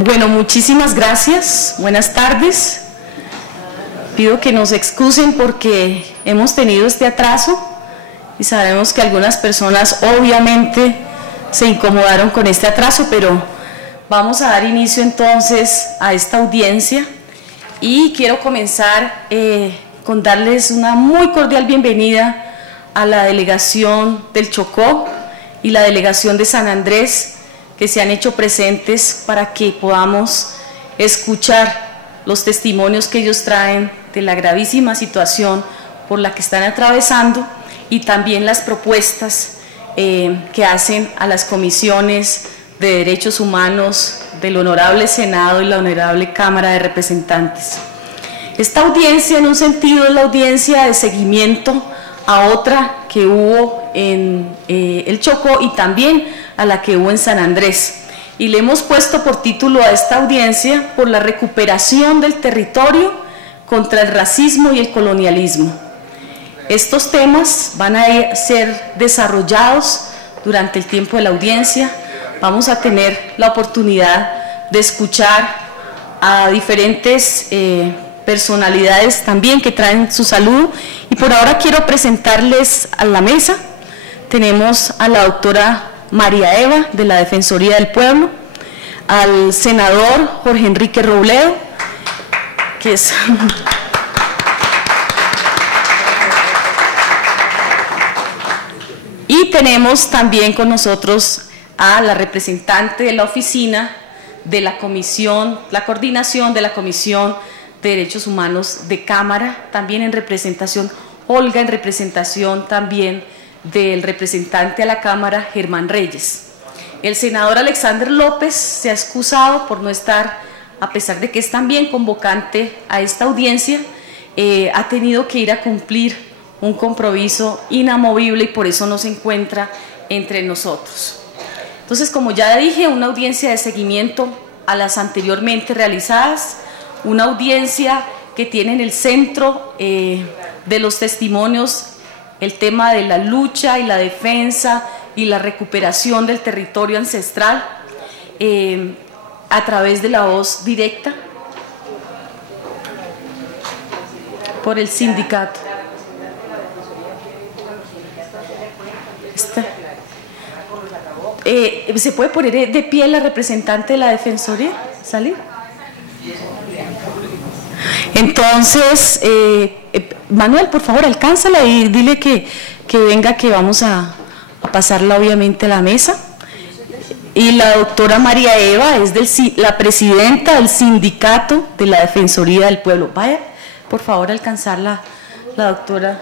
Bueno, muchísimas gracias. Buenas tardes. Pido que nos excusen porque hemos tenido este atraso y sabemos que algunas personas obviamente se incomodaron con este atraso, pero vamos a dar inicio entonces a esta audiencia y quiero comenzar con darles una muy cordial bienvenida a la delegación del Chocó y la delegación de San Andrés, que se han hecho presentes para que podamos escuchar los testimonios que ellos traen de la gravísima situación por la que están atravesando y también las propuestas que hacen a las comisiones de derechos humanos del Honorable Senado y la Honorable Cámara de Representantes. Esta audiencia, en un sentido, es la audiencia de seguimiento a otra que hubo en el Chocó y también a la que hubo en San Andrés. Y le hemos puesto por título a esta audiencia por la recuperación del territorio contra el racismo y el colonialismo. Estos temas van a ser desarrollados durante el tiempo de la audiencia. Vamos a tener la oportunidad de escuchar a diferentes personalidades también que traen su saludo. Y por ahora quiero presentarles a la mesa. Tenemos a la doctora María Eva, de la Defensoría del Pueblo, al senador Jorge Enrique Robledo, que es... Y tenemos también con nosotros a la representante de la oficina de la comisión, la coordinación de la Comisión de Derechos Humanos de Cámara, también en representación, Olga, en representación también del representante a la Cámara, Germán Reyes. El senador Alexander López se ha excusado por no estar, a pesar de que es también convocante a esta audiencia, ha tenido que ir a cumplir un compromiso inamovible y por eso no se encuentra entre nosotros. Entonces, como ya dije, una audiencia de seguimiento a las anteriormente realizadas, una audiencia que tiene en el centro de los testimonios el tema de la lucha y la defensa y la recuperación del territorio ancestral a través de la voz directa por el sindicato. ¿Se puede poner de pie la representante de la Defensoría? ¿Salir? Entonces, Manuel, por favor, alcánzala y dile que venga, que vamos a pasarla obviamente a la mesa. Y la doctora María Eva es la presidenta del sindicato de la Defensoría del Pueblo. Vaya, por favor, alcanzar la doctora.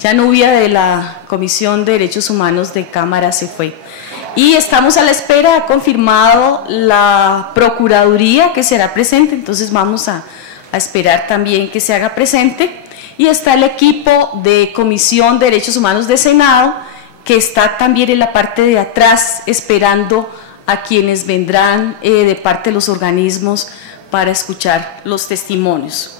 Yanubia, de la Comisión de Derechos Humanos de Cámara, se fue. Y estamos a la espera, ha confirmado la Procuraduría que será presente, entonces vamos a esperar también que se haga presente. Y está el equipo de Comisión de Derechos Humanos de Senado, que está también en la parte de atrás esperando a quienes vendrán de parte de los organismos para escuchar los testimonios.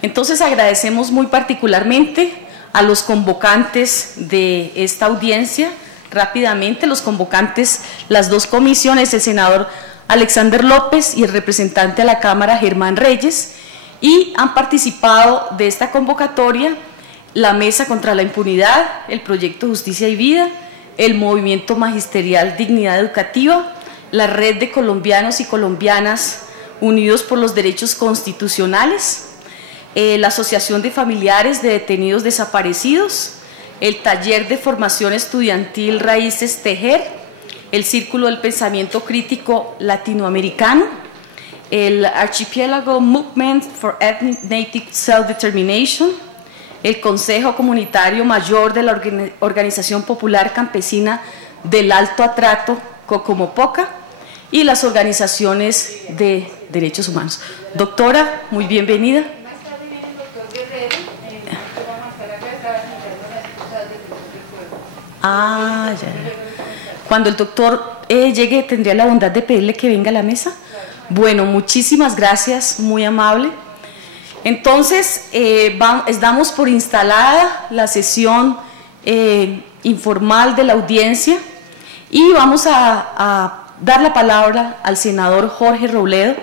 Entonces agradecemos muy particularmente a los convocantes de esta audiencia. Rápidamente, los convocantes, las dos comisiones, el senador Alexander López y el representante a la Cámara, Germán Reyes, y han participado de esta convocatoria la Mesa contra la Impunidad, el Proyecto Justicia y Vida, el Movimiento Magisterial Dignidad Educativa, la Red de Colombianos y Colombianas Unidos por los Derechos Constitucionales, la Asociación de Familiares de Detenidos Desaparecidos, el Taller de Formación Estudiantil Raíces Tejer, el Círculo del Pensamiento Crítico Latinoamericano, el Archipelago Movement for Ethnic Native Self-Determination, el Consejo Comunitario Mayor de la Organización Popular Campesina del Alto Atrato, Cocomopoca, y las organizaciones de derechos humanos. Doctora, muy bienvenida. Ah, ya. Cuando el doctor llegue, ¿tendría la bondad de pedirle que venga a la mesa? Bueno, muchísimas gracias, muy amable. Entonces, damos por instalada la sesión informal de la audiencia y vamos a dar la palabra al senador Jorge Robledo,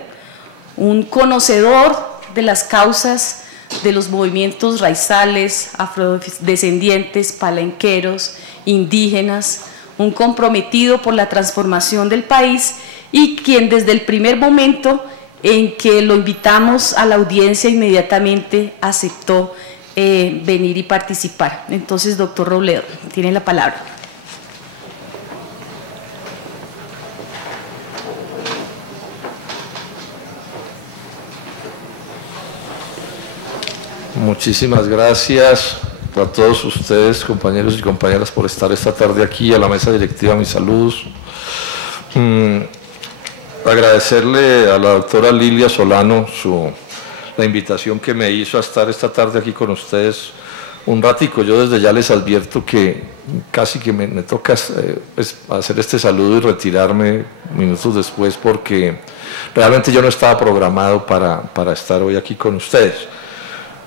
un conocedor de las causas de los movimientos raizales, afrodescendientes, palenqueros, indígenas, un comprometido por la transformación del país y quien desde el primer momento en que lo invitamos a la audiencia inmediatamente aceptó venir y participar. Entonces, doctor Robledo, tiene la palabra. Muchísimas gracias a todos ustedes, compañeros y compañeras, por estar esta tarde aquí, a la mesa directiva, mis saludos. Agradecerle a la doctora Lilia Solano la invitación que me hizo a estar esta tarde aquí con ustedes un ratico. Yo desde ya les advierto que casi que me toca pues, hacer este saludo y retirarme minutos después, porque realmente yo no estaba programado para estar hoy aquí con ustedes.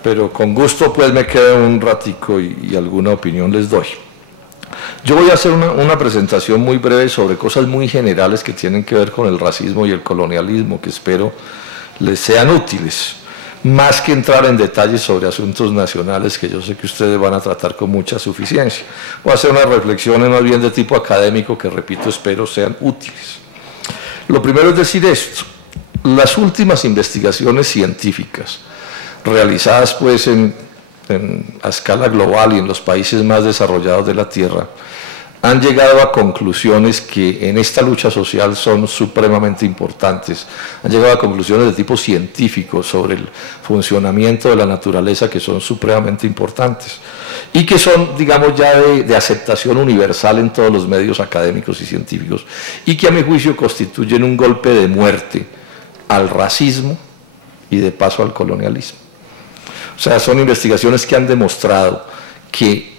Pero con gusto pues me quedo un ratico y alguna opinión les doy. Yo voy a hacer una presentación muy breve sobre cosas muy generales que tienen que ver con el racismo y el colonialismo, que espero les sean útiles, más que entrar en detalles sobre asuntos nacionales que yo sé que ustedes van a tratar con mucha suficiencia. Voy a hacer unas reflexiones más bien de tipo académico que, repito, espero sean útiles. Lo primero es decir esto: las últimas investigaciones científicas realizadas pues a escala global y en los países más desarrollados de la Tierra han llegado a conclusiones que en esta lucha social son supremamente importantes. Han llegado a conclusiones de tipo científico sobre el funcionamiento de la naturaleza que son supremamente importantes y que son, digamos, ya de aceptación universal en todos los medios académicos y científicos, y que a mi juicio constituyen un golpe de muerte al racismo y de paso al colonialismo. O sea, son investigaciones que han demostrado que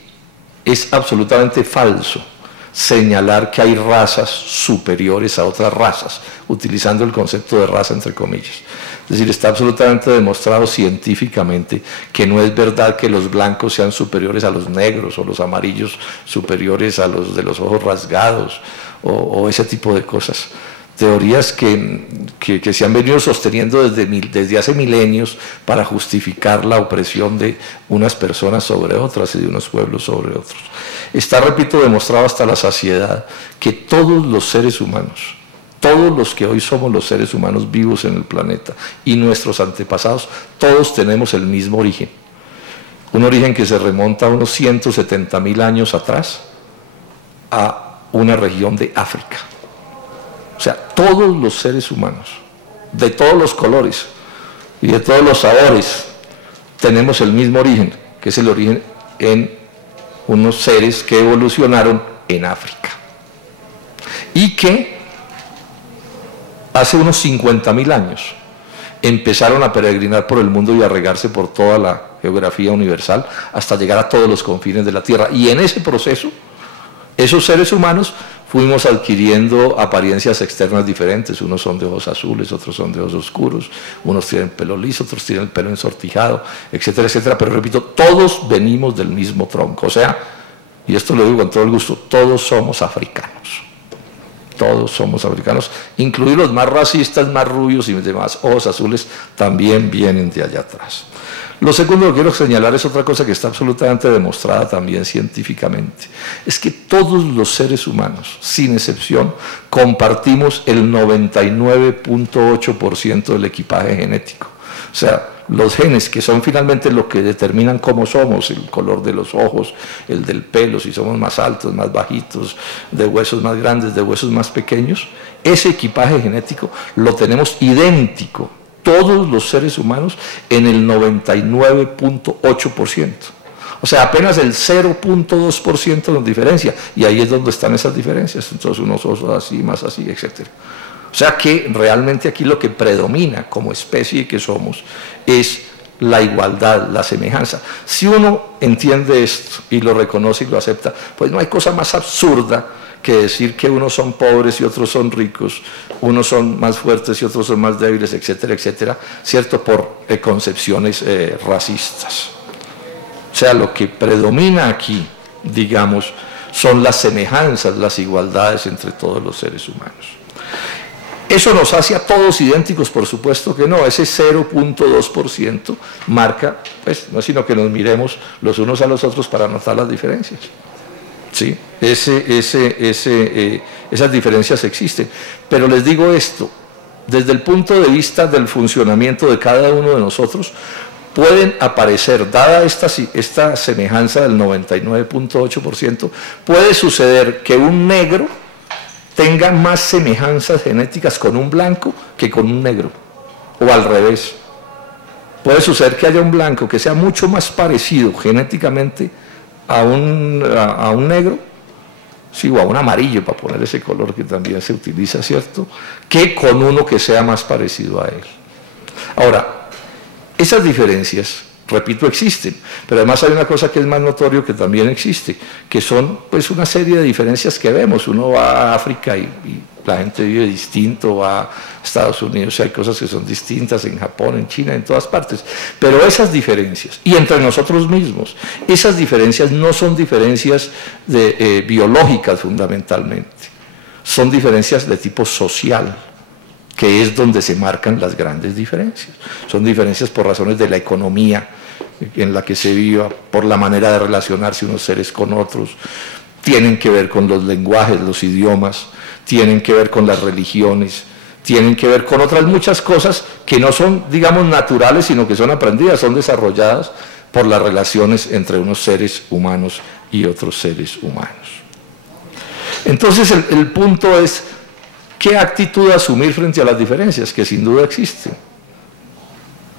es absolutamente falso señalar que hay razas superiores a otras razas, utilizando el concepto de raza entre comillas. Es decir, está absolutamente demostrado científicamente que no es verdad que los blancos sean superiores a los negros o los amarillos superiores a los de los ojos rasgados o ese tipo de cosas. Teorías que se han venido sosteniendo desde hace milenios para justificar la opresión de unas personas sobre otras y de unos pueblos sobre otros. Está, repito, demostrado hasta la saciedad que todos los seres humanos, todos los que hoy somos los seres humanos vivos en el planeta y nuestros antepasados, todos tenemos el mismo origen. Un origen que se remonta a unos 170.000 años atrás a una región de África. O sea, todos los seres humanos, de todos los colores y de todos los sabores, tenemos el mismo origen, que es el origen en unos seres que evolucionaron en África. Y que hace unos 50.000 años empezaron a peregrinar por el mundo y a regarse por toda la geografía universal hasta llegar a todos los confines de la Tierra. Y en ese proceso, esos seres humanos fuimos adquiriendo apariencias externas diferentes. Unos son de ojos azules, otros son de ojos oscuros, unos tienen pelo liso, otros tienen el pelo ensortijado, etcétera, etcétera. Pero repito, todos venimos del mismo tronco. O sea, y esto lo digo con todo el gusto, todos somos africanos. Todos somos africanos, incluidos los más racistas, más rubios y demás ojos azules, también vienen de allá atrás. Lo segundo que quiero señalar es otra cosa que está absolutamente demostrada también científicamente. Es que todos los seres humanos, sin excepción, compartimos el 99.8% del equipaje genético. O sea, los genes, que son finalmente lo que determinan cómo somos, el color de los ojos, el del pelo, si somos más altos, más bajitos, de huesos más grandes, de huesos más pequeños, ese equipaje genético lo tenemos idéntico todos los seres humanos en el 99.8%. O sea, apenas el 0.2% nos diferencia, y ahí es donde están esas diferencias. Entonces unos ojos así, más así, etc. O sea que realmente aquí lo que predomina como especie que somos es la igualdad, la semejanza. Si uno entiende esto y lo reconoce y lo acepta, pues no hay cosa más absurda que decir que unos son pobres y otros son ricos, unos son más fuertes y otros son más débiles, etcétera, etcétera, ¿cierto? Por concepciones racistas. O sea, lo que predomina aquí, digamos, son las semejanzas, las igualdades entre todos los seres humanos. ¿Eso nos hace a todos idénticos? Por supuesto que no. Ese 0.2% marca, pues, no es sino que nos miremos los unos a los otros para notar las diferencias. ¿Sí? Esas diferencias existen. Pero les digo esto, desde el punto de vista del funcionamiento de cada uno de nosotros, pueden aparecer, dada esta semejanza del 99.8%, puede suceder que un negro tenga más semejanzas genéticas con un blanco que con un negro, o al revés. Puede suceder que haya un blanco que sea mucho más parecido genéticamente a un negro, sí, o a un amarillo, para poner ese color que también se utiliza, ¿cierto?, que con uno que sea más parecido a él. Ahora, esas diferencias, repito, existen, pero además hay una cosa que es más notorio que también existe, que son pues una serie de diferencias que vemos. Uno va a África y la gente vive distinto, va a Estados Unidos y hay cosas que son distintas, en Japón, en China, en todas partes, pero esas diferencias, y entre nosotros mismos, esas diferencias no son diferencias biológicas fundamentalmente, son diferencias de tipo social, que es donde se marcan las grandes diferencias. Son diferencias por razones de la economía en la que se viva, por la manera de relacionarse unos seres con otros, tienen que ver con los lenguajes, los idiomas, tienen que ver con las religiones, tienen que ver con otras muchas cosas que no son, digamos, naturales, sino que son aprendidas, son desarrolladas por las relaciones entre unos seres humanos y otros seres humanos. Entonces el punto es, ¿qué actitud asumir frente a las diferencias? Que sin duda existen,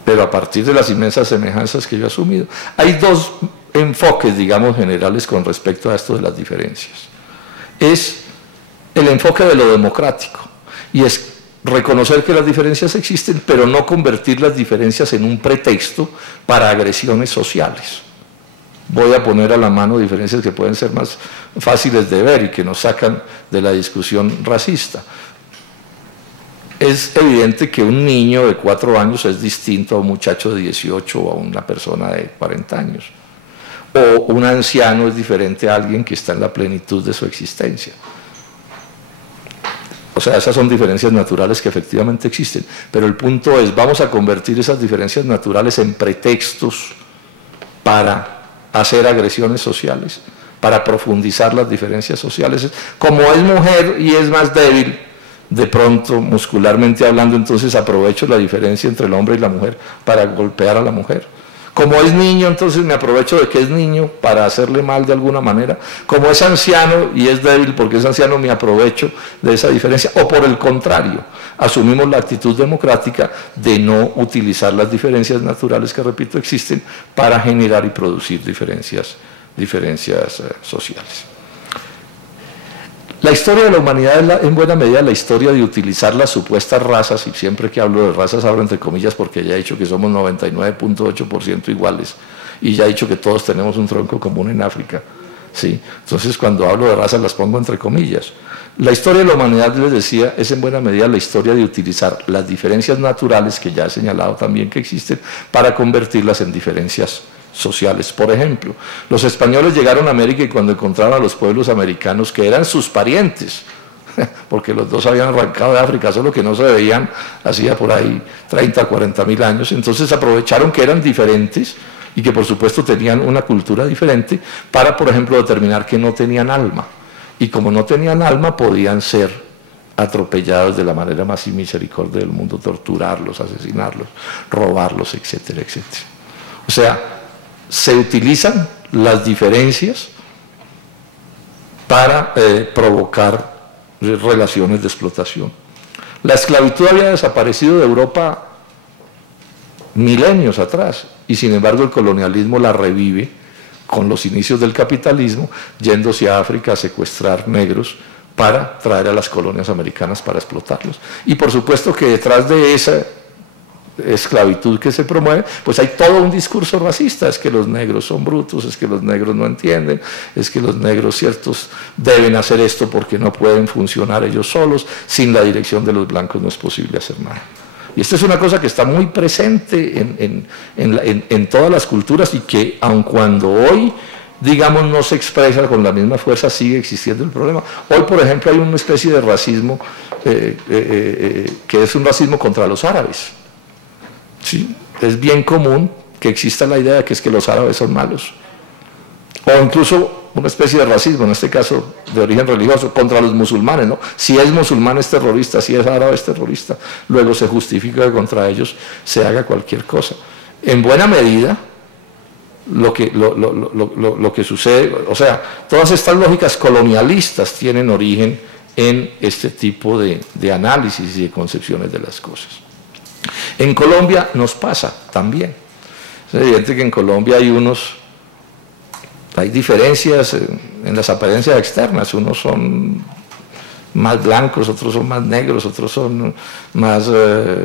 pero a partir de las inmensas semejanzas que yo he asumido. Hay dos enfoques, digamos, generales con respecto a esto de las diferencias. Es el enfoque de lo democrático, y es reconocer que las diferencias existen, pero no convertir las diferencias en un pretexto para agresiones sociales. Voy a poner a la mano diferencias que pueden ser más fáciles de ver y que nos sacan de la discusión racista. Es evidente que un niño de 4 años es distinto a un muchacho de 18 o a una persona de 40 años. O un anciano es diferente a alguien que está en la plenitud de su existencia. O sea, esas son diferencias naturales que efectivamente existen. Pero el punto es, ¿vamos a convertir esas diferencias naturales en pretextos para hacer agresiones sociales, para profundizar las diferencias sociales? Como es mujer y es más débil, de pronto, muscularmente hablando, entonces aprovecho la diferencia entre el hombre y la mujer para golpear a la mujer. Como es niño, entonces me aprovecho de que es niño para hacerle mal de alguna manera. Como es anciano y es débil porque es anciano, me aprovecho de esa diferencia. O por el contrario, asumimos la actitud democrática de no utilizar las diferencias naturales que, repito, existen para generar y producir diferencias sociales. La historia de la humanidad es en buena medida la historia de utilizar las supuestas razas, y siempre que hablo de razas hablo entre comillas porque ya he dicho que somos 99.8% iguales, y ya he dicho que todos tenemos un tronco común en África, ¿sí? Entonces cuando hablo de razas las pongo entre comillas. La historia de la humanidad, les decía, es en buena medida la historia de utilizar las diferencias naturales, que ya he señalado también que existen, para convertirlas en diferencias sociales. Por ejemplo, los españoles llegaron a América y cuando encontraron a los pueblos americanos que eran sus parientes, porque los dos habían arrancado de África, solo que no se veían hacía por ahí 30, 40 mil años, entonces aprovecharon que eran diferentes y que por supuesto tenían una cultura diferente para, por ejemplo, determinar que no tenían alma, y como no tenían alma podían ser atropellados de la manera más inmisericordia del mundo, torturarlos, asesinarlos, robarlos, etcétera, etcétera. O sea, se utilizan las diferencias para provocar relaciones de explotación. La esclavitud había desaparecido de Europa milenios atrás, y sin embargo el colonialismo la revive con los inicios del capitalismo, yéndose a África a secuestrar negros para traer a las colonias americanas para explotarlos. Y por supuesto que detrás de esa esclavitud que se promueve, pues hay todo un discurso racista: es que los negros son brutos, es que los negros no entienden, es que los negros ciertos deben hacer esto porque no pueden funcionar ellos solos, sin la dirección de los blancos no es posible hacer nada. Y esta es una cosa que está muy presente en todas las culturas, y que aun cuando hoy digamos, no se expresa con la misma fuerza, sigue existiendo el problema. Hoy, por ejemplo, hay una especie de racismo que es un racismo contra los árabes. ¿Sí? Es bien común que exista la idea de que es que los árabes son malos. O incluso una especie de racismo, en este caso de origen religioso, contra los musulmanes, ¿no? Si es musulmán es terrorista, si es árabe es terrorista. Luego se justifica que contra ellos se haga cualquier cosa. En buena medida, lo que sucede, o sea, todas estas lógicas colonialistas tienen origen en este tipo de análisis y de concepciones de las cosas. En Colombia nos pasa también. Es evidente que en Colombia hay diferencias en las apariencias externas, unos son más blancos, otros son más negros, otros son más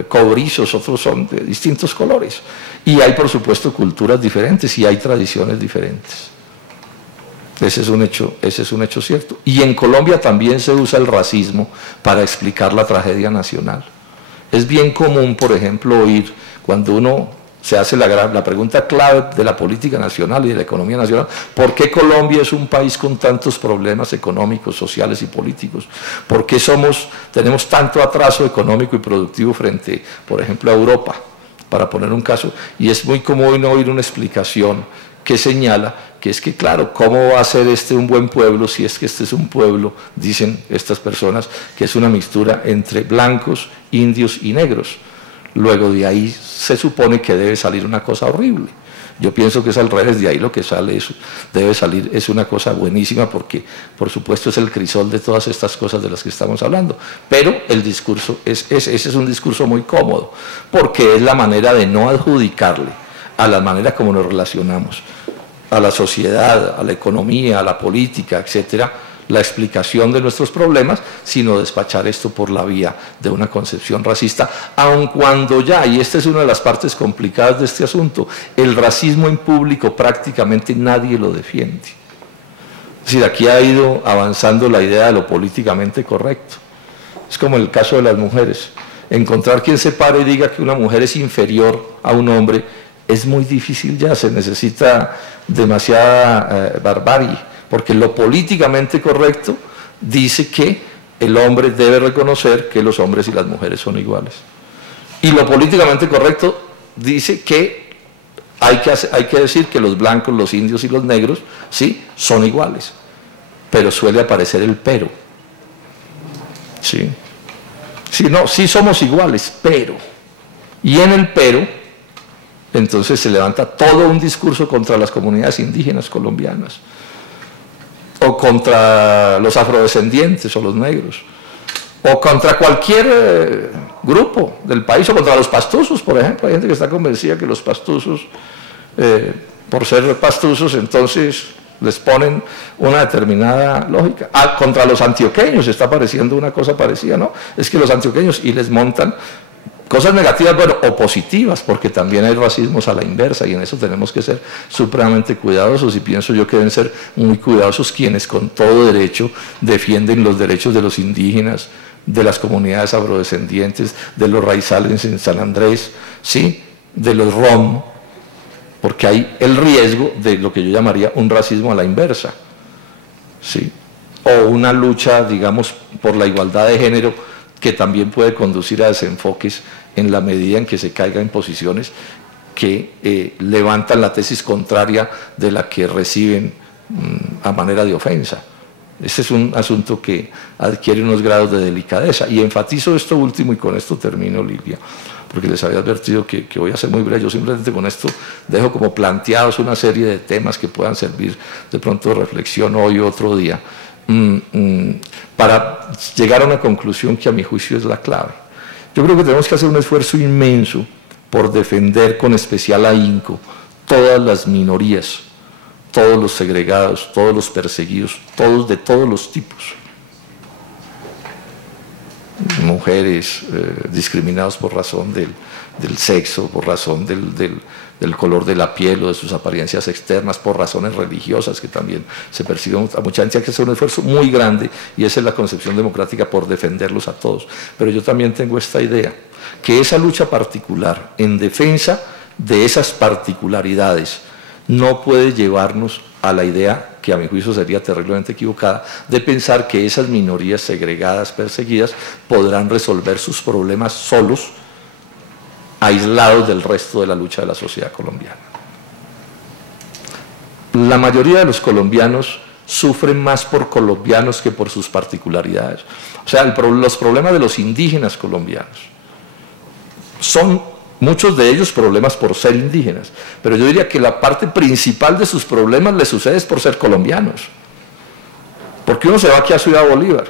cobrizos, otros son de distintos colores. Y hay, por supuesto, culturas diferentes y hay tradiciones diferentes. Ese es un hecho cierto. Y en Colombia también se usa el racismo para explicar la tragedia nacional. Es bien común, por ejemplo, oír cuando uno se hace la pregunta clave de la política nacional y de la economía nacional: ¿por qué Colombia es un país con tantos problemas económicos, sociales y políticos? ¿Por qué tenemos tanto atraso económico y productivo frente, por ejemplo, a Europa? Para poner un caso, y es muy común oír una explicación que señala que es que, claro, ¿cómo va a ser un buen pueblo si es que este es un pueblo, dicen estas personas, que es una mixtura entre blancos, indios y negros? Luego de ahí se supone que debe salir una cosa horrible. Yo pienso que es al revés, de ahí lo que debe salir es una cosa buenísima, porque por supuesto es el crisol de todas estas cosas de las que estamos hablando. Pero el discurso, ese es un discurso muy cómodo, porque es la manera de no adjudicarle a la manera como nos relacionamos, a la sociedad, a la economía, a la política, etcétera, la explicación de nuestros problemas, sino despachar esto por la vía de una concepción racista, aun cuando ya, y esta es una de las partes complicadas de este asunto, el racismo en público prácticamente nadie lo defiende. Es decir, aquí ha ido avanzando la idea de lo políticamente correcto. Es como el caso de las mujeres. Encontrar quien se pare y diga que una mujer es inferior a un hombre es muy difícil ya, se necesita demasiada barbarie, porque lo políticamente correcto dice que el hombre debe reconocer que los hombres y las mujeres son iguales. Y lo políticamente correcto dice que hay que decir que los blancos, los indios y los negros, sí, son iguales. Pero suele aparecer el pero. Sí. Sí, no, sí somos iguales, pero. Y en el pero, entonces se levanta todo un discurso contra las comunidades indígenas colombianas, o contra los afrodescendientes o los negros, o contra cualquier grupo del país, o contra los pastusos, por ejemplo. Hay gente que está convencida que los pastusos, por ser pastusos, entonces les ponen una determinada lógica. Contra los antioqueños está apareciendo una cosa parecida, ¿no? Es que los antioqueños, y les montan cosas negativas, bueno, o positivas, porque también hay racismos a la inversa, y en eso tenemos que ser supremamente cuidadosos, y pienso yo que deben ser muy cuidadosos quienes con todo derecho defienden los derechos de los indígenas, de las comunidades afrodescendientes, de los raizales en San Andrés, ¿sí?, de los rom, porque hay el riesgo de lo que yo llamaría un racismo a la inversa, ¿sí?, o una lucha, digamos, por la igualdad de género, que también puede conducir a desenfoques en la medida en que se caiga en posiciones que levantan la tesis contraria de la que reciben a manera de ofensa. Este es un asunto que adquiere unos grados de delicadeza, y enfatizo esto último, y con esto termino, Lilia, porque les había advertido que voy a ser muy breve. Yo simplemente con esto dejo como planteados una serie de temas que puedan servir de pronto de reflexión hoy o otro día, para llegar a una conclusión que a mi juicio es la clave. Yo creo que tenemos que hacer un esfuerzo inmenso por defender con especial ahínco todas las minorías, todos los segregados, todos los perseguidos, todos de todos los tipos. Mujeres discriminadas por razón del sexo, por razón del color de la piel o de sus apariencias externas, por razones religiosas que también se persiguen a mucha gente. Hay que hacer un esfuerzo muy grande, y esa es la concepción democrática, por defenderlos a todos. Pero yo también tengo esta idea, que esa lucha particular en defensa de esas particularidades no puede llevarnos a la idea, que a mi juicio sería terriblemente equivocada, de pensar que esas minorías segregadas, perseguidas, podrán resolver sus problemas solos, aislados del resto de la lucha de la sociedad colombiana. La mayoría de los colombianos sufren más por colombianos que por sus particularidades. O sea, los problemas de los indígenas colombianos son muchos de ellos problemas por ser indígenas, pero yo diría que la parte principal de sus problemas les sucede por ser colombianos. Porque uno se va aquí a Ciudad Bolívar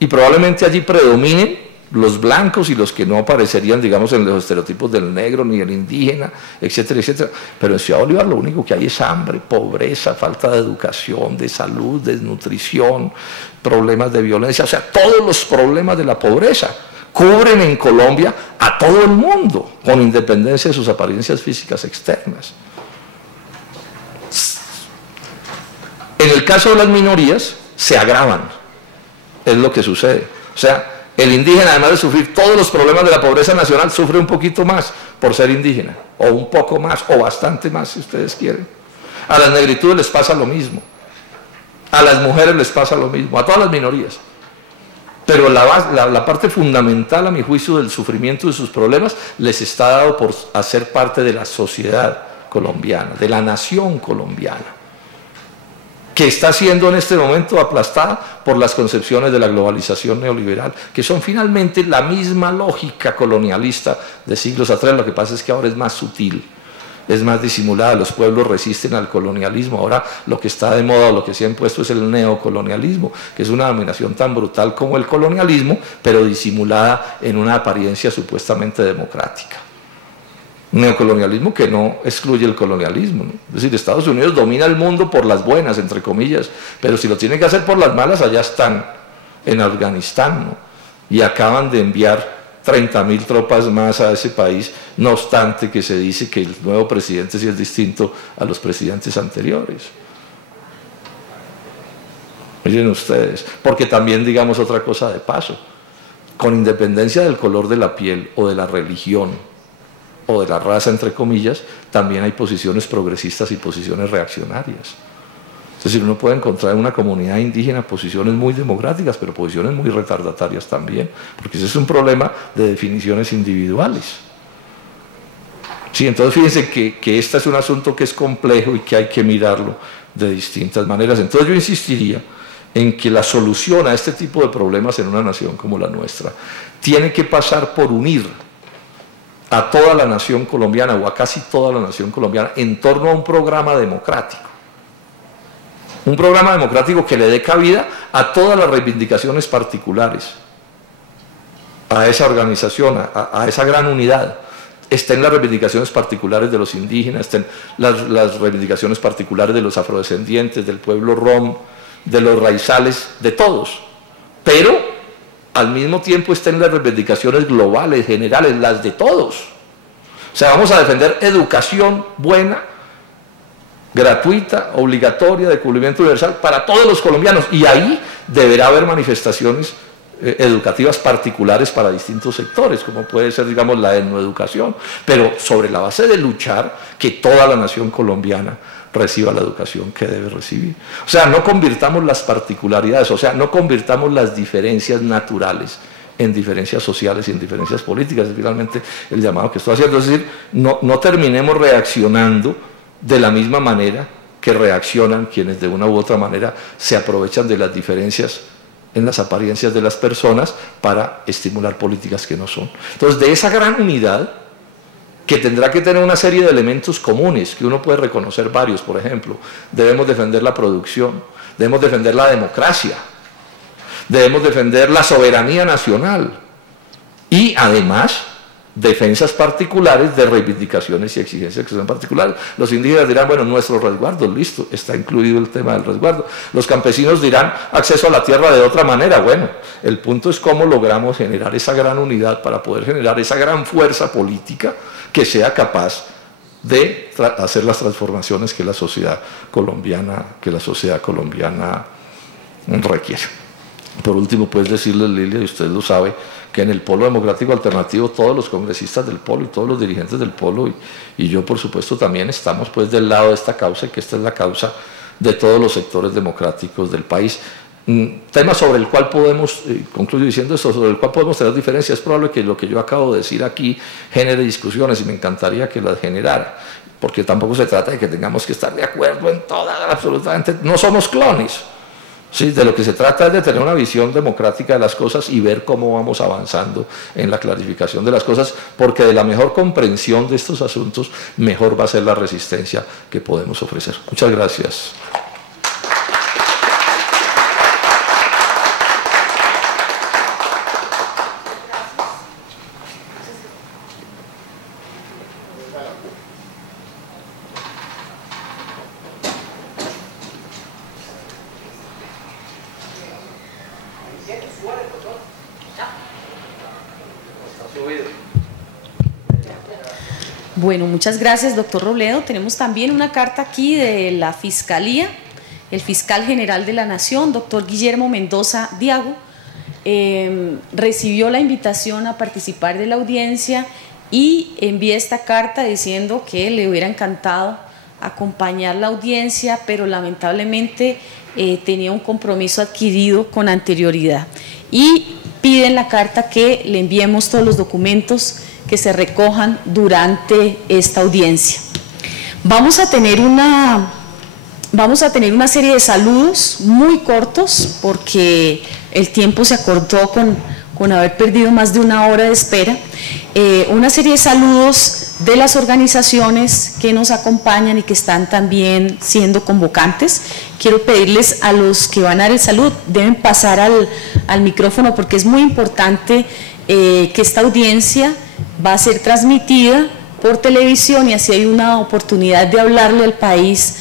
y probablemente allí predominen los blancos y los que no aparecerían, digamos, en los estereotipos del negro ni del indígena, etcétera, etcétera. Pero en Ciudad Bolívar lo único que hay es hambre, pobreza, falta de educación, de salud, desnutrición, problemas de violencia. O sea, todos los problemas de la pobreza cubren en Colombia a todo el mundo, con independencia de sus apariencias físicas externas. En el caso de las minorías, se agravan, es lo que sucede. O sea, el indígena, además de sufrir todos los problemas de la pobreza nacional, sufre un poquito más por ser indígena, o un poco más, o bastante más, si ustedes quieren. A las negritudes les pasa lo mismo, a las mujeres les pasa lo mismo, a todas las minorías. Pero la parte fundamental, a mi juicio, del sufrimiento de sus problemas, les está dado por hacer parte de la sociedad colombiana, de la nación colombiana, que está siendo en este momento aplastada por las concepciones de la globalización neoliberal, que son finalmente la misma lógica colonialista de siglos atrás. Lo que pasa es que ahora es más sutil, es más disimulada, los pueblos resisten al colonialismo. Ahora lo que está de moda, o lo que se ha impuesto, es el neocolonialismo, que es una dominación tan brutal como el colonialismo, pero disimulada en una apariencia supuestamente democrática. Neocolonialismo que no excluye el colonialismo, ¿no? Es decir, Estados Unidos domina el mundo por las buenas, entre comillas, pero si lo tiene que hacer por las malas, allá están, en Afganistán, ¿no? Y acaban de enviar 30.000 tropas más a ese país, no obstante que se dice que el nuevo presidente sí es distinto a los presidentes anteriores. Miren ustedes, porque también, digamos otra cosa de paso, con independencia del color de la piel o de la religión, o de la raza, entre comillas, también hay posiciones progresistas y posiciones reaccionarias. Es decir, uno puede encontrar en una comunidad indígena posiciones muy democráticas, pero posiciones muy retardatarias también, porque ese es un problema de definiciones individuales. Sí, entonces fíjense que este es un asunto que es complejo y que hay que mirarlo de distintas maneras. Entonces yo insistiría en que la solución a este tipo de problemas en una nación como la nuestra tiene que pasar por unir a toda la nación colombiana, o a casi toda la nación colombiana, en torno a un programa democrático. Un programa democrático que le dé cabida a todas las reivindicaciones particulares, a esa organización, a esa gran unidad. Estén las reivindicaciones particulares de los indígenas, estén las reivindicaciones particulares de los afrodescendientes, del pueblo rom, de los raizales, de todos. Pero al mismo tiempo estén las reivindicaciones globales, generales, las de todos. O sea, vamos a defender educación buena, gratuita, obligatoria, de cumplimiento universal para todos los colombianos, y ahí deberá haber manifestaciones educativas particulares para distintos sectores, como puede ser, digamos, la etnoeducación, pero sobre la base de luchar que toda la nación colombiana reciba la educación que debe recibir. O sea, no convirtamos las particularidades, o sea, no convirtamos las diferencias naturales en diferencias sociales y en diferencias políticas. Es finalmente el llamado que estoy haciendo. Es decir, no terminemos reaccionando de la misma manera que reaccionan quienes de una u otra manera se aprovechan de las diferencias en las apariencias de las personas para estimular políticas que no son. Entonces, de esa gran unidad, que tendrá que tener una serie de elementos comunes, que uno puede reconocer varios. Por ejemplo, debemos defender la producción, debemos defender la democracia, debemos defender la soberanía nacional y además defensas particulares de reivindicaciones y exigencias que son particulares. Los indígenas dirán, bueno, nuestros resguardos, listo, está incluido el tema del resguardo. Los campesinos dirán, acceso a la tierra de otra manera. Bueno, el punto es cómo logramos generar esa gran unidad para poder generar esa gran fuerza política que sea capaz de hacer las transformaciones que la sociedad colombiana requiere. Por último, puedes decirle, Lilia, y usted lo sabe, que en el Polo Democrático Alternativo todos los congresistas del Polo y todos los dirigentes del Polo y yo, por supuesto, también estamos pues del lado de esta causa, y que esta es la causa de todos los sectores democráticos del país. Tema sobre el cual podemos, concluyo diciendo esto, sobre el cual podemos tener diferencias. Es probable que lo que yo acabo de decir aquí genere discusiones y me encantaría que las generara, porque tampoco se trata de que tengamos que estar de acuerdo en todas, absolutamente, no somos clones. Sí, de lo que se trata es de tener una visión democrática de las cosas y ver cómo vamos avanzando en la clarificación de las cosas, porque de la mejor comprensión de estos asuntos, mejor va a ser la resistencia que podemos ofrecer. Muchas gracias. Bueno, muchas gracias, doctor Robledo. Tenemos también una carta aquí de la Fiscalía, el Fiscal General de la Nación, doctor Guillermo Mendoza Diago, recibió la invitación a participar de la audiencia y envía esta carta diciendo que le hubiera encantado acompañar la audiencia, pero lamentablemente tenía un compromiso adquirido con anterioridad. Y pide en la carta que le enviemos todos los documentos que se recojan durante esta audiencia. Vamos a tener una serie de saludos muy cortos porque el tiempo se acortó con haber perdido más de una hora de espera. Una serie de saludos de las organizaciones que nos acompañan y que están también siendo convocantes. Quiero pedirles a los que van a dar el saludo, deben pasar al micrófono porque es muy importante que esta audiencia va a ser transmitida por televisión y así hay una oportunidad de hablarle al país,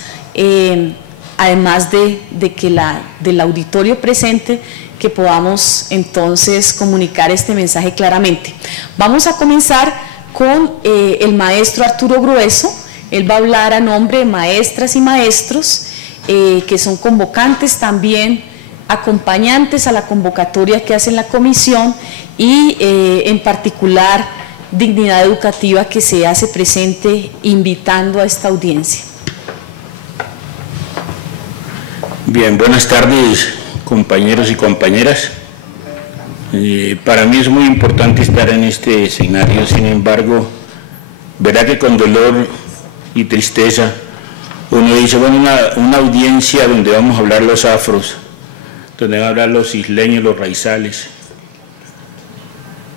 además de que del auditorio presente, que podamos entonces comunicar este mensaje claramente. Vamos a comenzar con el maestro Arturo Grueso. Él va a hablar a nombre de maestras y maestros que son convocantes también, acompañantes a la convocatoria que hace la comisión y en particular Dignidad Educativa, que se hace presente invitando a esta audiencia. Bien, buenas tardes compañeros y compañeras. Para mí es muy importante estar en este escenario, sin embargo, verá que con dolor y tristeza uno dice, bueno, una audiencia donde vamos a hablar los afros, donde van a hablar los isleños, los raizales,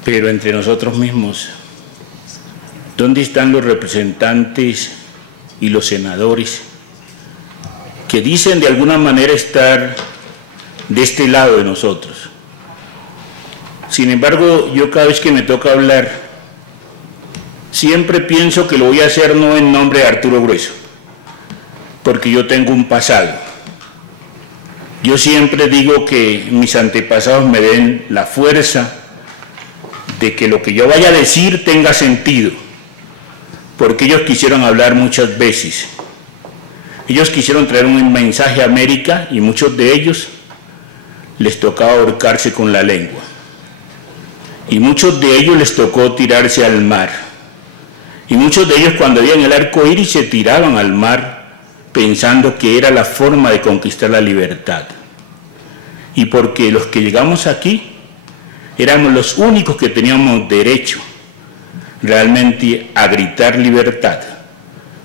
pero entre nosotros mismos, ¿dónde están los representantes y los senadores que dicen de alguna manera estar de este lado de nosotros? Sin embargo, yo cada vez que me toca hablar, siempre pienso que lo voy a hacer no en nombre de Arturo Grueso, porque yo tengo un pasado. Yo siempre digo que mis antepasados me den la fuerza de que lo que yo vaya a decir tenga sentido, porque ellos quisieron hablar muchas veces. Ellos quisieron traer un mensaje a América y muchos de ellos les tocaba ahorcarse con la lengua. Y muchos de ellos les tocó tirarse al mar. Y muchos de ellos cuando veían el arco iris se tiraban al mar pensando que era la forma de conquistar la libertad. Y porque los que llegamos aquí éramos los únicos que teníamos derecho realmente a gritar libertad.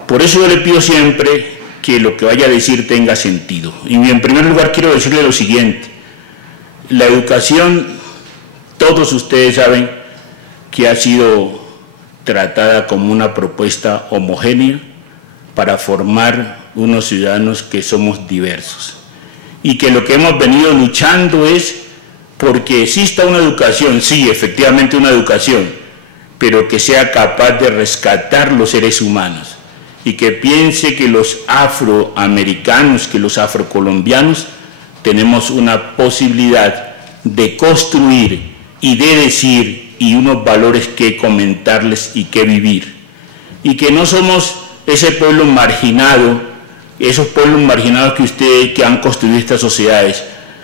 Por eso yo le pido siempre que lo que vaya a decir tenga sentido. Y en primer lugar quiero decirle lo siguiente: la educación, todos ustedes saben que ha sido tratada como una propuesta homogénea para formar unos ciudadanos que somos diversos. Y que lo que hemos venido luchando es porque exista una educación, sí, efectivamente una educación, pero que sea capaz de rescatar los seres humanos y que piense que los afroamericanos, que los afrocolombianos tenemos una posibilidad de construir y de decir y unos valores que comentarles y que vivir. Y que no somos ese pueblo marginado, esos pueblos marginados que han construido estas sociedades.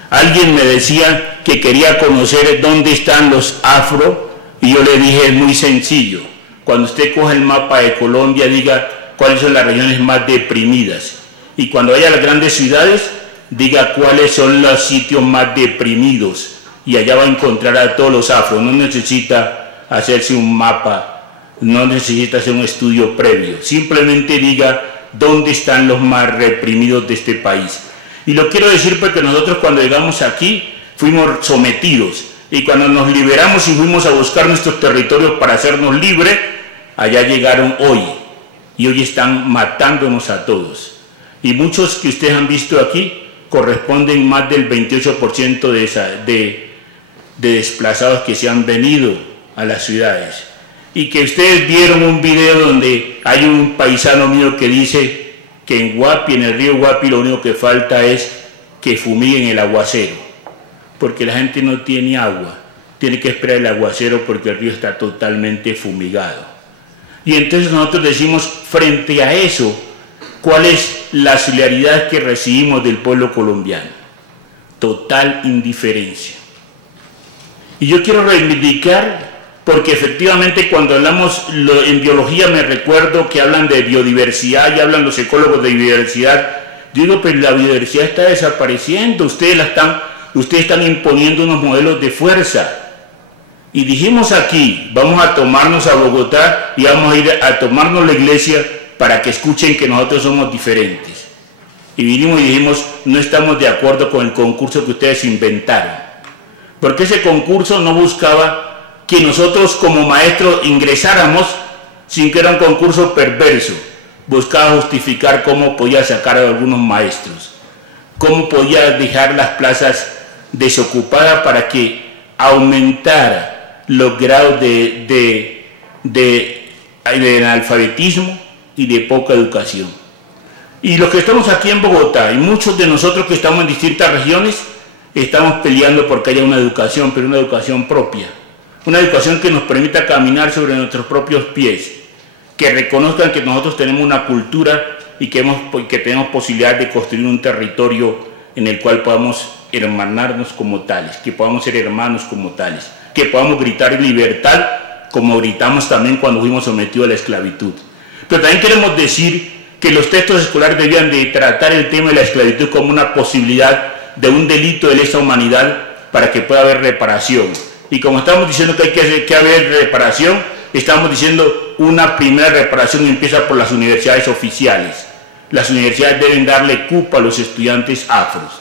Alguien me decía que quería conocer dónde están los afro y yo le dije, es muy sencillo. Cuando usted coge el mapa de Colombia, diga cuáles son las regiones más deprimidas y cuando vaya a las grandes ciudades diga cuáles son los sitios más deprimidos y allá va a encontrar a todos los afros. No necesita hacerse un mapa, no necesita hacer un estudio previo, simplemente diga dónde están los más reprimidos de este país. Y lo quiero decir porque nosotros cuando llegamos aquí fuimos sometidos, y cuando nos liberamos y fuimos a buscar nuestros territorios para hacernos libres, allá llegaron hoy, y hoy están matándonos a todos. Y muchos que ustedes han visto aquí corresponden más del 28% de desplazados que se han venido a las ciudades. Y que ustedes vieron un video donde hay un paisano mío que dice que en Guapi, en el río Guapi, lo único que falta es que fumiguen el aguacero, porque la gente no tiene agua, tiene que esperar el aguacero porque el río está totalmente fumigado. Y entonces nosotros decimos, frente a eso, ¿cuál es la solidaridad que recibimos del pueblo colombiano? Total indiferencia. Y yo quiero reivindicar, porque efectivamente cuando hablamos en biología me recuerdo que hablan de biodiversidad y hablan los ecólogos de biodiversidad. Yo digo, pero la biodiversidad está desapareciendo, ustedes están imponiendo unos modelos de fuerza. Y dijimos aquí, vamos a tomarnos a Bogotá y vamos a ir a tomarnos la iglesia para que escuchen que nosotros somos diferentes. Y vinimos y dijimos, no estamos de acuerdo con el concurso que ustedes inventaron. Porque ese concurso no buscaba que nosotros como maestros ingresáramos, sin que era un concurso perverso. Buscaba justificar cómo podía sacar a algunos maestros, cómo podía dejar las plazas desocupadas para que aumentara los grados de analfabetismo y de poca educación. Y los que estamos aquí en Bogotá, y muchos de nosotros que estamos en distintas regiones, estamos peleando porque haya una educación, pero una educación propia, una educación que nos permita caminar sobre nuestros propios pies, que reconozcan que nosotros tenemos una cultura y que tenemos posibilidad de construir un territorio en el cual podamos hermanarnos como tales, que podamos ser hermanos como tales, que podamos gritar libertad como gritamos también cuando fuimos sometidos a la esclavitud. Pero también queremos decir que los textos escolares debían de tratar el tema de la esclavitud como una posibilidad de un delito de lesa humanidad para que pueda haber reparación. Y como estamos diciendo que hay que haber reparación, estamos diciendo una primera reparación empieza por las universidades oficiales. Las universidades deben darle cupo a los estudiantes afros,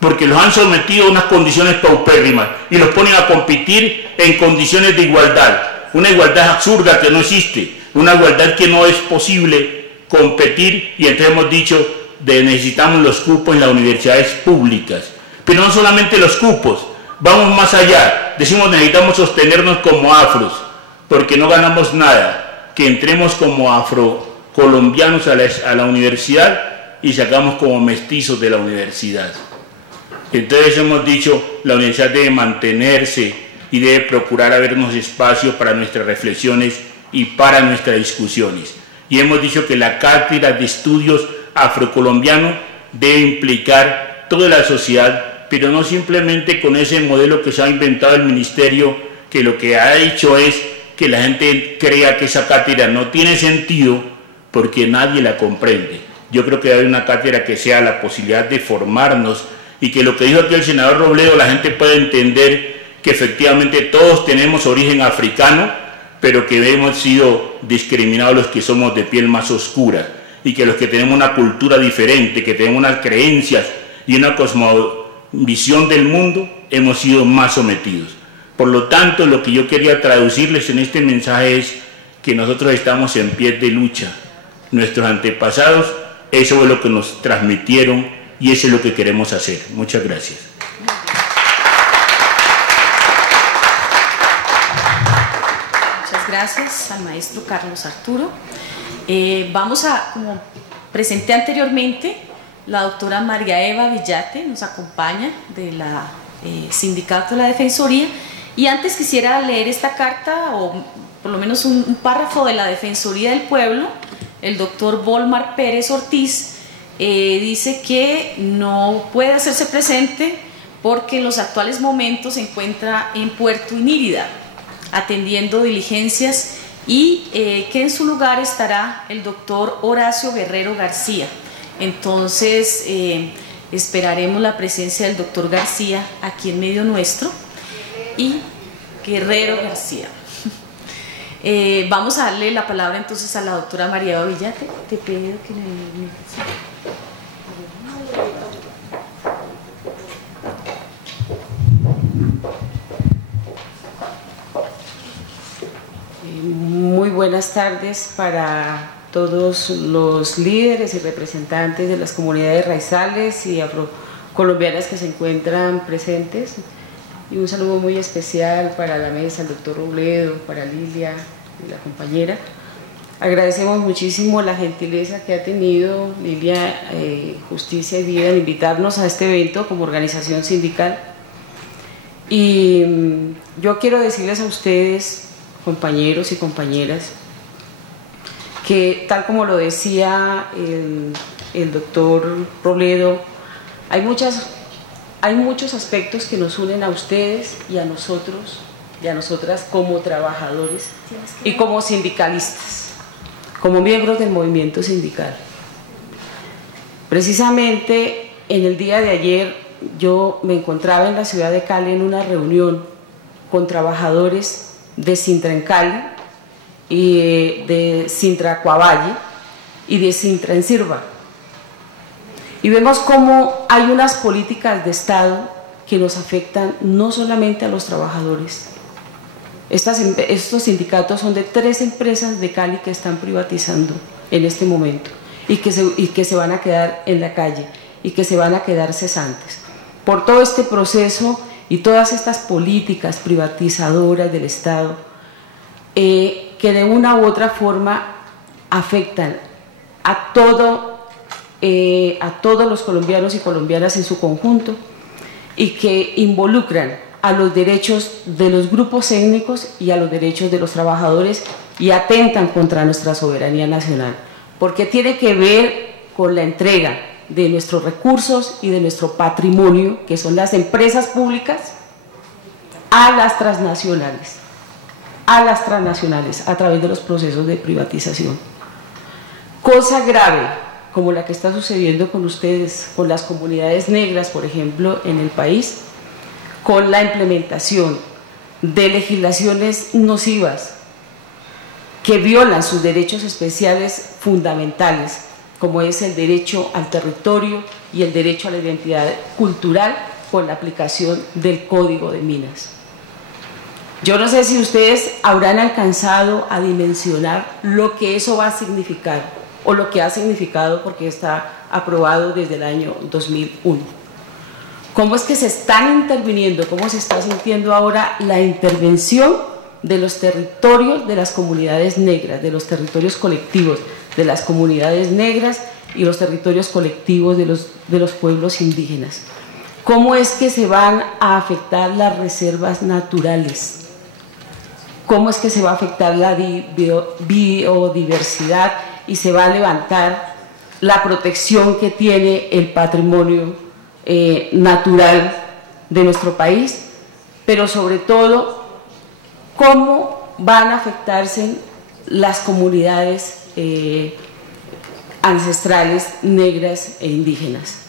porque los han sometido a unas condiciones paupérrimas y los ponen a competir en condiciones de igualdad, una igualdad absurda que no existe, una igualdad que no es posible competir, y entonces hemos dicho necesitamos los cupos en las universidades públicas, pero no solamente los cupos, vamos más allá, decimos necesitamos sostenernos como afros, porque no ganamos nada, que entremos como afrocolombianos a la universidad y sacamos como mestizos de la universidad. Entonces hemos dicho, la universidad debe mantenerse y debe procurar habernos espacios para nuestras reflexiones y para nuestras discusiones. Y hemos dicho que la cátedra de estudios afrocolombianos debe implicar toda la sociedad, pero no simplemente con ese modelo que se ha inventado el ministerio, que lo que ha hecho es que la gente crea que esa cátedra no tiene sentido porque nadie la comprende. Yo creo que debe haber una cátedra que sea la posibilidad de formarnos, y que lo que dijo aquí el senador Robledo, la gente puede entender que efectivamente todos tenemos origen africano, pero que hemos sido discriminados los que somos de piel más oscura, y que los que tenemos una cultura diferente, que tenemos unas creencias y una cosmovisión del mundo, hemos sido más sometidos. Por lo tanto, lo que yo quería traducirles en este mensaje es que nosotros estamos en pie de lucha. Nuestros antepasados, eso es lo que nos transmitieron, y eso es lo que queremos hacer. Muchas gracias. Muchas gracias al maestro Carlos Arturo. Vamos a, como presenté anteriormente, la doctora María Eva Villate nos acompaña de la Sindicato de la Defensoría, y antes quisiera leer esta carta, o por lo menos un párrafo de la Defensoría del Pueblo. El doctor Volmar Pérez Ortiz dice que no puede hacerse presente porque en los actuales momentos se encuentra en Puerto Inírida atendiendo diligencias, y que en su lugar estará el doctor Horacio Guerrero García. Entonces, esperaremos la presencia del doctor García aquí en medio nuestro y Guerrero García. Vamos a darle la palabra entonces a la doctora María Villate. Te pido que me... Muy buenas tardes para todos los líderes y representantes de las comunidades raizales y afrocolombianas que se encuentran presentes, y un saludo muy especial para la mesa, el doctor Robledo, para Lilia y la compañera. Agradecemos muchísimo la gentileza que ha tenido Lilia, Justicia y Vida en invitarnos a este evento como organización sindical, y yo quiero decirles a ustedes, compañeros y compañeras, que tal como lo decía el doctor Robledo, hay muchos aspectos que nos unen a ustedes y a nosotros y a nosotras como trabajadores y como sindicalistas, como miembros del movimiento sindical. Precisamente en el día de ayer yo me encontraba en la ciudad de Cali en una reunión con trabajadores de Sintra en Cali y de Sintra Coavalle y de Sintra en Sirva, y vemos cómo hay unas políticas de Estado que nos afectan no solamente a los trabajadores. Estos sindicatos son de 3 empresas de Cali que están privatizando en este momento y que se van a quedar en la calle y que se van a quedar cesantes. Por todo este proceso y todas estas políticas privatizadoras del Estado que de una u otra forma afectan a todos los colombianos y colombianas en su conjunto, y que involucran a los derechos de los grupos étnicos y a los derechos de los trabajadores y atentan contra nuestra soberanía nacional, porque tiene que ver con la entrega de nuestros recursos y de nuestro patrimonio, que son las empresas públicas, a las transnacionales a través de los procesos de privatización. Cosa grave como la que está sucediendo con ustedes, con las comunidades negras, por ejemplo, en el país, con la implementación de legislaciones nocivas que violan sus derechos especiales fundamentales, como es el derecho al territorio y el derecho a la identidad cultural, con la aplicación del Código de Minas. Yo no sé si ustedes habrán alcanzado a dimensionar lo que eso va a significar o lo que ha significado, porque está aprobado desde el año 2001. ¿Cómo es que se están interviniendo? ¿Cómo se está sintiendo ahora la intervención de los territorios de las comunidades negras, de los territorios colectivos de las comunidades negras y los territorios colectivos de los pueblos indígenas? ¿Cómo es que se van a afectar las reservas naturales? ¿Cómo es que se va a afectar la biodiversidad y se va a levantar la protección que tiene el patrimonio natural de nuestro país? Pero sobre todo, ¿cómo van a afectarse las comunidades ancestrales negras e indígenas?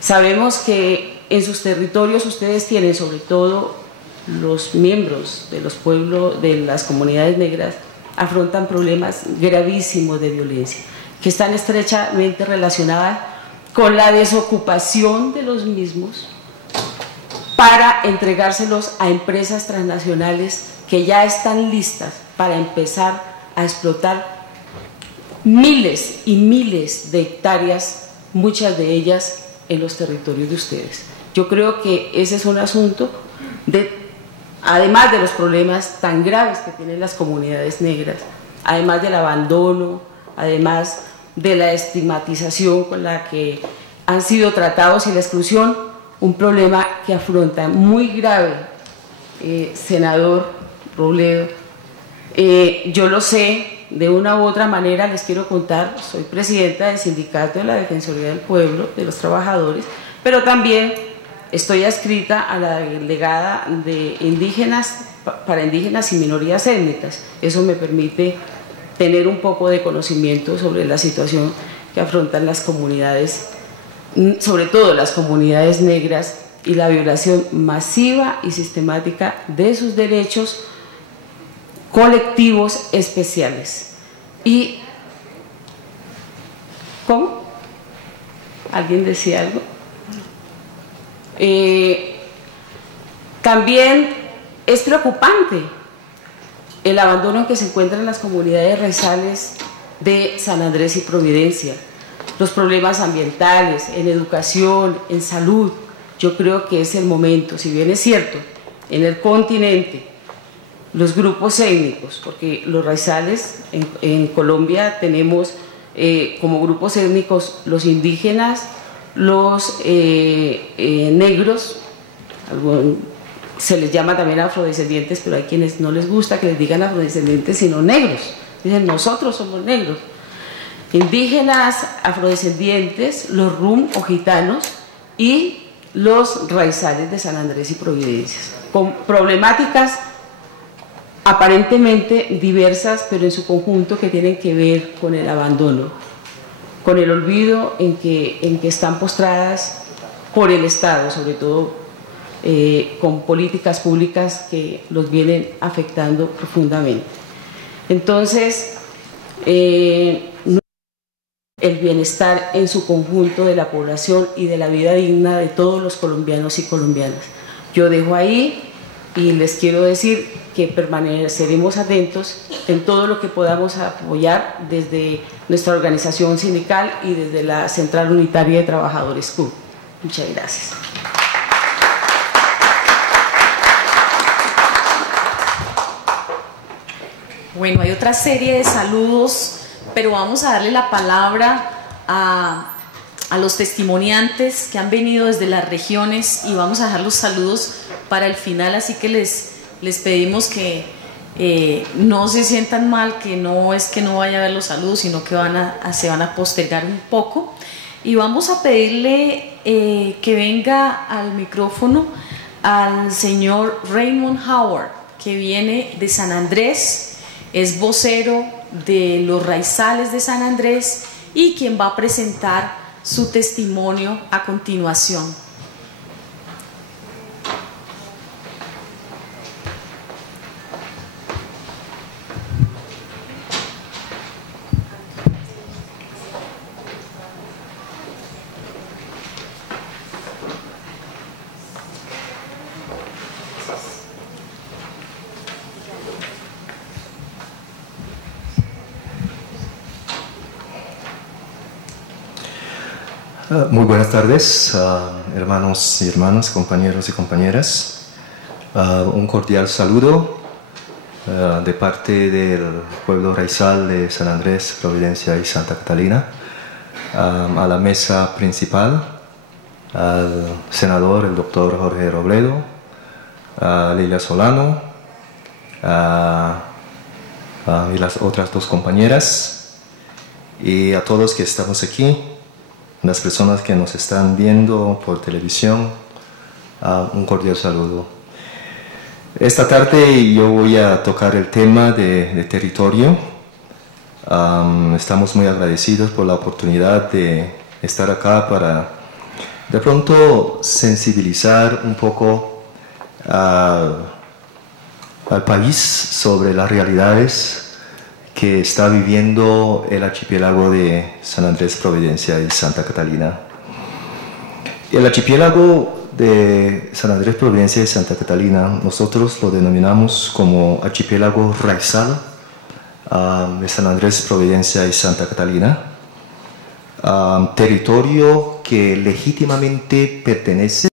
Sabemos que en sus territorios ustedes tienen, sobre todo los miembros de los pueblos, de las comunidades negras, afrontan problemas gravísimos de violencia, que están estrechamente relacionadas con la desocupación de los mismos para entregárselos a empresas transnacionales que ya están listas para empezar a explotar miles y miles de hectáreas, muchas de ellas en los territorios de ustedes. Yo creo que ese es un asunto además de los problemas tan graves que tienen las comunidades negras, además del abandono, además de la estigmatización con la que han sido tratados y la exclusión, un problema que afronta muy grave, senador Robledo. Yo lo sé, de una u otra manera les quiero contar, soy presidenta del Sindicato de la Defensoría del Pueblo, de los Trabajadores, pero también estoy adscrita a la delegada de indígenas, para indígenas y minorías étnicas. Eso me permite tener un poco de conocimiento sobre la situación que afrontan las comunidades, sobre todo las comunidades negras, y la violación masiva y sistemática de sus derechos colectivos especiales. Y ¿cómo? ¿Alguien decía algo? También es preocupante el abandono en que se encuentran las comunidades raizales de San Andrés y Providencia, los problemas ambientales, en educación, en salud. Yo creo que es el momento, si bien es cierto, en el continente, los grupos étnicos, porque los raizales en Colombia tenemos como grupos étnicos los indígenas, los negros, se les llama también afrodescendientes, pero hay quienes no les gusta que les digan afrodescendientes sino negros, dicen nosotros somos negros, indígenas, afrodescendientes, los rum o gitanos y los raizales de San Andrés y Providencia, con problemáticas aparentemente diversas, pero en su conjunto que tienen que ver con el abandono, con el olvido en que están postradas por el Estado, sobre todo con políticas públicas que los vienen afectando profundamente. Entonces, el bienestar en su conjunto de la población y de la vida digna de todos los colombianos y colombianas. Yo dejo ahí y les quiero decir que permaneceremos atentos en todo lo que podamos apoyar desde nuestra organización sindical y desde la Central Unitaria de Trabajadores CUT. Muchas gracias. Bueno, hay otra serie de saludos, pero vamos a darle la palabra a los testimoniantes que han venido desde las regiones y vamos a dejar los saludos para el final, así que les pedimos que no se sientan mal, que no es que no vaya a ver los saludos, sino que se van a postergar un poco. Y vamos a pedirle que venga al micrófono al señor Raymond Howard, que viene de San Andrés, es vocero de los raizales de San Andrés y quien va a presentar su testimonio a continuación. Muy buenas tardes, hermanos y hermanas, compañeros y compañeras. Un cordial saludo de parte del pueblo raizal de San Andrés, Providencia y Santa Catalina, a la mesa principal, al senador, el doctor Jorge Robledo, a Lilia Solano y las otras dos compañeras, y a todos que estamos aquí, las personas que nos están viendo por televisión, un cordial saludo. Esta tarde yo voy a tocar el tema de territorio. Estamos muy agradecidos por la oportunidad de estar acá para de pronto sensibilizar un poco al país sobre las realidades que está viviendo el archipiélago de San Andrés, Providencia y Santa Catalina. El archipiélago de San Andrés, Providencia y Santa Catalina, nosotros lo denominamos como archipiélago raizal de San Andrés, Providencia y Santa Catalina, territorio que legítimamente pertenece